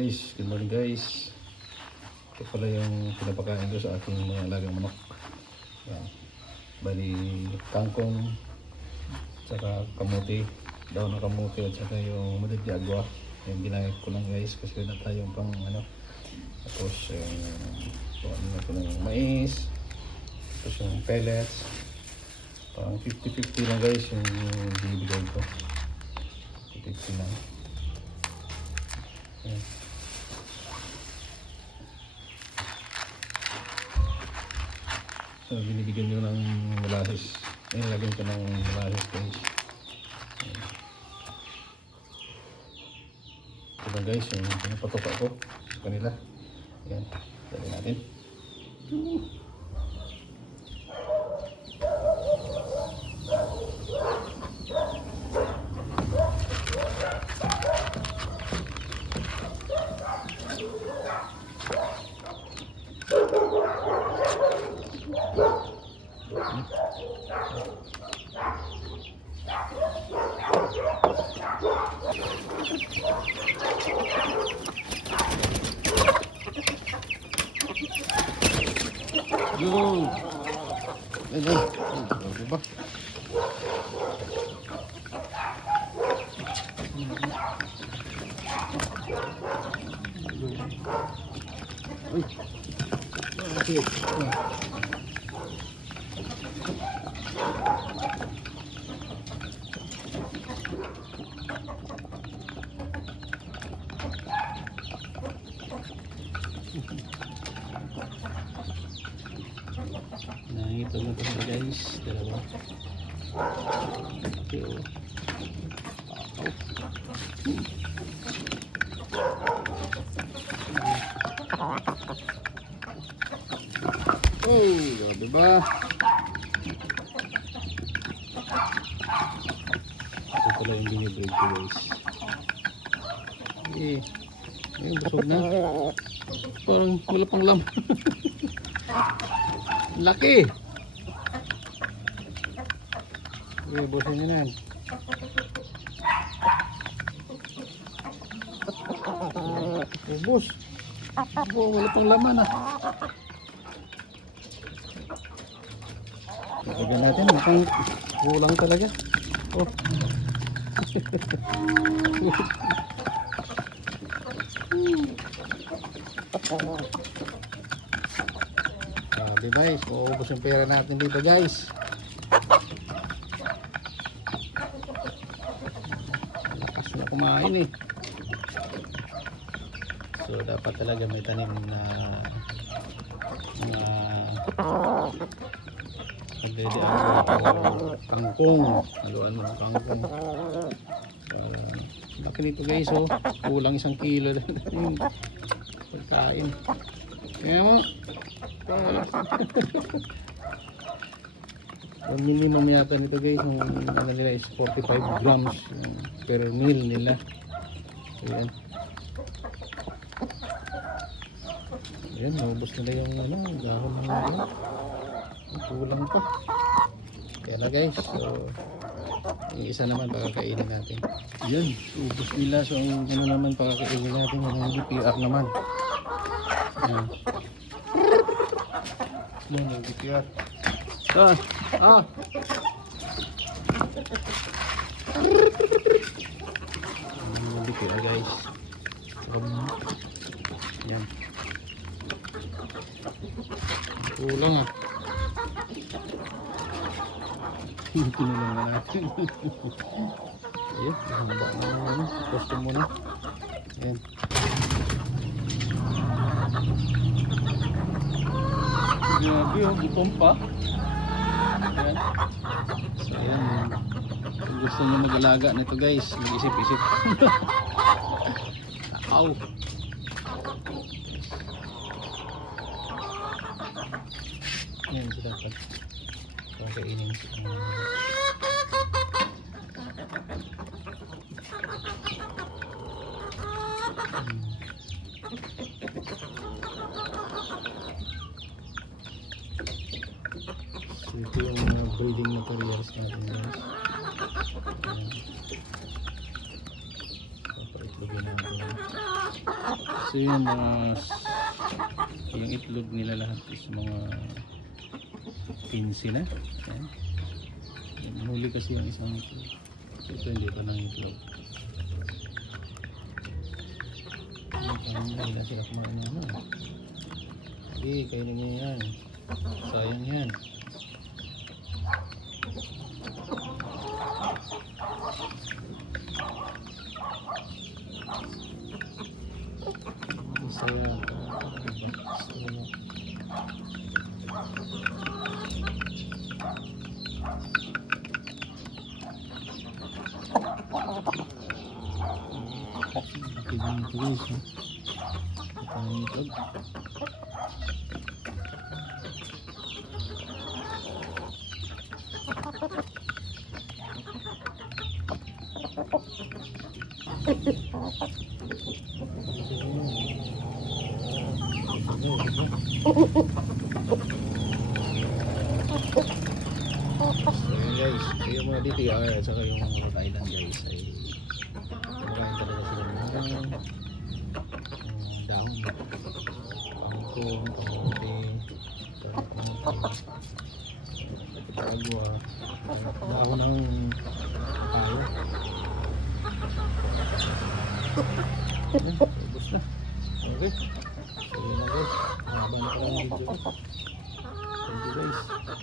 Guys, good morning guys. Ito pala yung pinapakain ko sa aking mga alagang manok. Yan. Bali, kangkong, tsaka kamuti, daon ng kamuti at saka yung mulit de agua. Yung ginamit ko lang guys kasi wala tayong pang ano. Tapos yung ko ng mais, tapos yung pellets. Parang 50-50 lang guys yung bibigay ko. 50-50 lang. Yan. So, binibigyan nyo ng molasses. Nilagyan ko ng molasses guys. Ito lang guys, yung pinapatok ako sa kanila. Ayan, dali natin. Yo! Ayan, grabe ba? Uy! Okay. Ito na po guys, dalawa. Okay, oh. Oh, grabe ba? Ito pala yung binibreak ko guys. Eh, ayun, busog na. Parang wala pang laman. Laki! Okay, busin nyo na yan. Ubus. Oh, wala pang laman ah. Lagyan natin, mukhang kulang talaga. Oh. Grabe guys, uubos yung pera natin dito guys. Lakas na kumain eh. So dapat talaga may tanim na kangkong. Haluan mo ng kangkong. Laki nito guys oh. Kulang 1 kilo yung pagkain. Kaya mo. Ang minimum yata nito guys, yung ano nila is 45 grams per meal nila. Ayan. Ayan, naubos nila yung ano, dahon ng ano. Kulang pa. Kaya na guys, so yung isa naman pakakainin natin. Ayan, ubos nila. So yung ano naman pakakainin natin, yung DPR naman. Ayan. Ayan, yung DPR. Ah! Ah! DPR guys. Ayan. Kulang ah. Pinulang na natin. Ayan, hamba na ano. Posto muna. Ayan. Grabe oh, gutom pa. Ayan. So ayan. Kung gusto nyo mag-alaga nito guys, mag-isip-isip. Ow! Ayan, so dapat kakainin ito. Ito yung breeding materials natin guys. Papaitlogin natin. So yun, yung itlog nila lahat is mga 15 na. Yan. Huli kasi yung isang itlog. Ito hindi pa nang itlog. Hindi na sila kumain ng ano. Hindi, kainin niyo yan. Sayang yan. Sayang. Tignan ito guys. Ito ang itlog. So yun guys, yung mga DTR at saka yung Rhode Island guys ay kumakain talaga sila ng dahon, pangkong, kamote, agwa, dahon ng kayo. Ubus na. Okay. So yun na guys, mahaba na pala ang video.